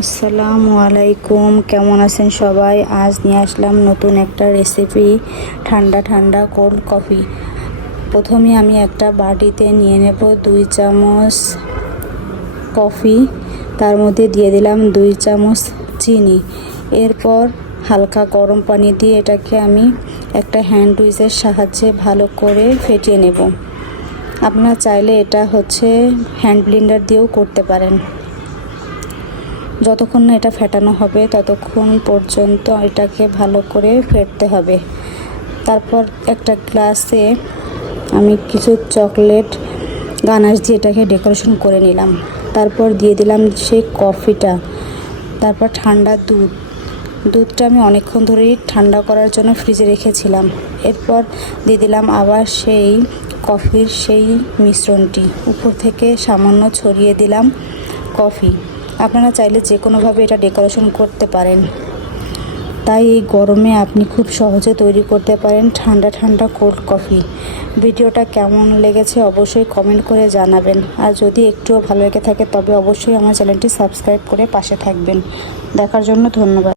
আসসালামু আলাইকুম, কেমন আছেন সবাই? আজ নিয়ে আসলাম নতুন একটা রেসিপি, ঠান্ডা ঠান্ডা কোল্ড কফি। প্রথমে আমি একটা বাটিতে নিয়ে নেব 2 চামচ কফি, তার মধ্যে দিয়ে দিলাম 2 চামচ চিনি। এরপর হালকা গরম পানি দিয়ে এটাকে আমি একটা হ্যান্ড উইচের সাহায্যে ভালো করে ফেটিয়ে নেব। আপনারা চাইলে এটা হ্যান্ড ব্লেন্ডার দিয়েও করতে পারেন। যতক্ষণ না এটা ফেটানো হবে ততক্ষণ পর্যন্ত এটাকে ভালো করে ফেটতে হবে। তারপর একটা গ্লাসে আমি কিছু চকলেট গানাশ দিয়ে এটাকে ডেকোরেশন করে নিলাম। তারপর দিয়ে দিলাম সেই কফিটা, তারপর ঠান্ডা দুধটা আমি অনেকক্ষণ ধরেই ঠান্ডা করার জন্য ফ্রিজে রেখেছিলাম। এরপর দিয়ে দিলাম আবার সেই কফির সেই মিশ্রণটি, উপর থেকে সামান্য ছড়িয়ে দিলাম কফি। আপনারা চাইলে যে কোনোভাবে এটা ডেকোরেশন করতে পারেন। তাই এই গরমে আপনি খুব সহজে তৈরি করতে পারেন ঠান্ডা ঠান্ডা কোল্ড কফি। ভিডিওটা কেমন লেগেছে অবশ্যই কমেন্ট করে জানাবেন। আর যদি একটুও ভালো লেগে থাকে তবে অবশ্যই আমার চ্যানেলটি সাবস্ক্রাইব করে পাশে থাকবেন। দেখার জন্য ধন্যবাদ।